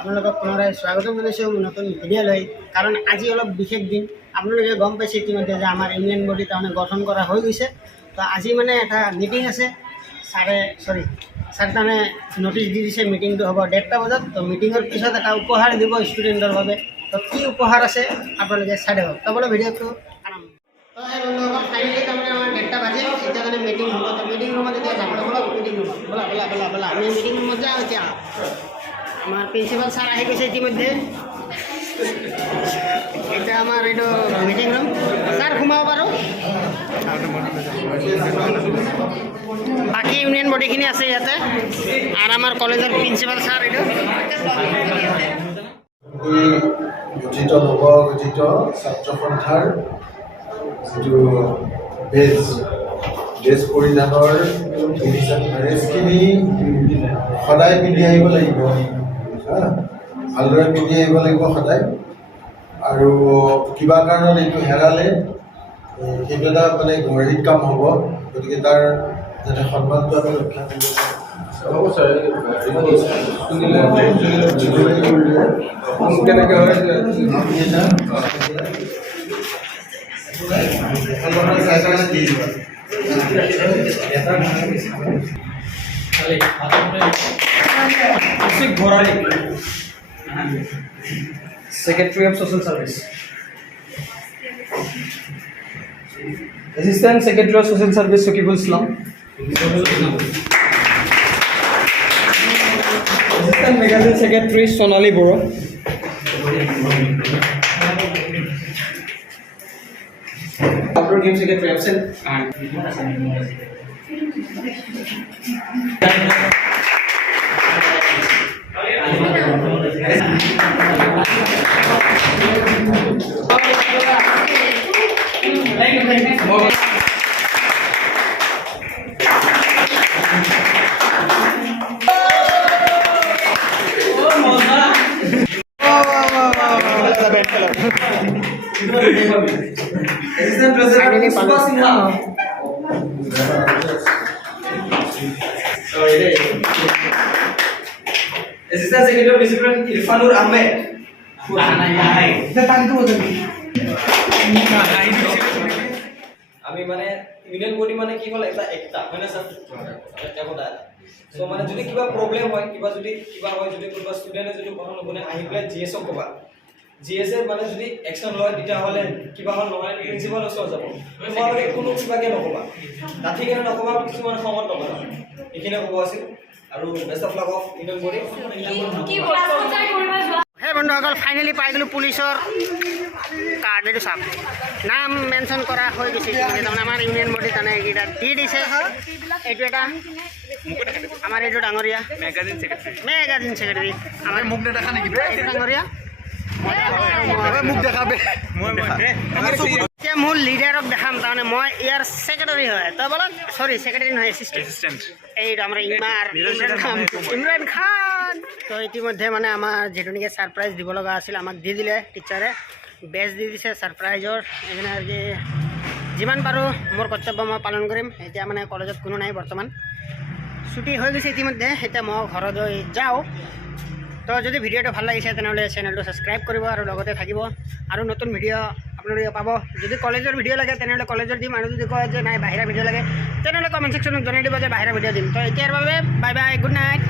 আপোনালোকক পুনৰাই স্বাগতম জনাইছোঁ নতুন ভিডিঅ' লৈ। কাৰণ আজি অলপ বিশেষ দিন, আপোনালোকে গম পাইছে ইতিমধ্যে যে আমাৰ ইউনিয়ন বডি তাৰমানে গঠন কৰা হৈ গৈছে। তো আজি মানে এটা মিটিং আছে, ছাৰে তাৰমানে নটিচ দি দিছে মিটিংটো হ'ব 1:30 বজাত। তো মিটিঙৰ পিছত এটা উপহাৰ দিব ষ্টুডেণ্টৰ বাবে। তো কি উপহাৰ আছে আপোনালোকে চাই দেখাওক। তো বোলে ভিডিঅ'টো আৰম্ভ। তো সেই বন্ধুসকল ফাইনেলি তাৰমানে আমাৰ 1:30 বাজে, এতিয়া মানে মিটিং হ'ব। তো মিটিং ৰুমত এতিয়া যাব লাগিব। মিটিং ৰুমত বলা আমি মিটিং ৰুমত যাওঁ। এতিয়া আমাৰ প্ৰিন্সিপাল ছাৰ আহি গৈছে ইতিমধ্যে। এতিয়া আমাৰ এইটো মিটিং ৰুম, ছাৰ সোমাব পাৰোঁ। বাকী ইউনিয়ন বডিখিনি আছে ইয়াতে, আৰু আমাৰ কলেজৰ প্ৰিন্সিপাল ছাৰ এইটো গঠিত নৱগঠিত ছাত্ৰ সন্থাৰ যিটো ড্ৰেছ পৰিধানৰ ড্ৰেছখিনি সদায় পিন্ধি আহিব লাগিব, ভালদৰে পিন্ধি আহিব লাগিব সদায়। আৰু কিবা কাৰণত এইটো হেৰালে সেইটো এটা মানে গৌৰৱিত কাম হ'ব। গতিকে তাৰ যাতে সন্মানটো আমি ৰক্ষা কৰিব কেনেকৈ হয় Secretary of Social Service. Assistant Secretary of Social Service Sukibul Islam. Assistant Magazine Secretary Sonali Boro. Outdoor Game Secretary absent. Assistant President Subha Sinha. Assistant Secretary of Discipline Irfanur Ahmed. আমি মানে ইউনিয়ন বডি মানে কি হ'ল একটা হয় না sir, একতা। So মানে যদি কিবা প্ৰব্লেম হয়, কিবা হয়, যদি কোনোবা ষ্টুডেণ্টে যদি কথা নুশুনে আহি পেলাই জিএছক ক'বা। জিএছে মানে যদি একশ্যন লয় তেতিয়াহ'লে কিবা হ'ল নহয় প্ৰিন্সিপালৰ ওচৰত যাব। তোমালোকে কোনো কিবাকে নক'বা, ডাঠি কেনে নক'বা, কিছুমান খঙত নক'বা। এইখিনিয়ে ক'ব আছিল। আৰু best of lack of union body. সেই বন্ধুসকল ফাইনেলি পাই গ'লোঁ পুলিচৰ কাৰ্ড। এইটো চাওক, নাম মেনশ্যন কৰা হৈ গৈছে। তাৰমানে আমাৰ ইউনিয়ন বডি তাৰমানে এইকেইটা দি দিছে। এইটো এটা আমাৰ এইটো ডাঙৰীয়া মেগাজিন ছেক্ৰেটাৰী আমাৰ মোক নেদেখা নেকি? এইটো ডাঙৰীয়া মোক দেখাবে। এতিয়া মোৰ লিডাৰক দেখাম, তাৰমানে মই ইয়াৰ ছেক্ৰেটাৰী হয়। তই বলক, চৰি ছেক্ৰেটাৰী নহয়, এছিষ্টেণ্ট। এইটো আমাৰ ইমৰান খান। তো ইতিমধ্যে মানে আমাৰ যিটো নেকি ছাৰপ্ৰাইজ দিব লগা আছিল আমাক দি দিলে টিচাৰে, বেজ দি দিছে ছাৰপ্ৰাইজৰ। এইকাৰণে আজি যিমান পাৰোঁ মোৰ কৰ্তব্য মই পালন কৰিম। এতিয়া মানে কলেজত কোনো নাই বৰ্তমান, ছুটি হৈ গৈছে ইতিমধ্যে। এতিয়া মই ঘৰলৈ যাওঁ। তো যদি ভিডিঅ'টো ভাল লাগিছে তেনেহ'লে চেনেলটো ছাবস্ক্ৰাইব কৰিব আৰু লগতে থাকিব, আৰু নতুন ভিডিঅ' আপোনালোকে পাব। যদি কলেজৰ ভিডিঅ' লাগে তেনেহ'লে কলেজৰ দিম, আৰু যদি কয় যে নাই বাহিৰা ভিডিঅ' লাগে তেনেহ'লে কমেণ্ট ছেকশ্যনত জনাই দিব যে বাহিৰা ভিডিঅ' দিম। তো এতিয়াৰ বাবে বাই বাই, গুড নাইট।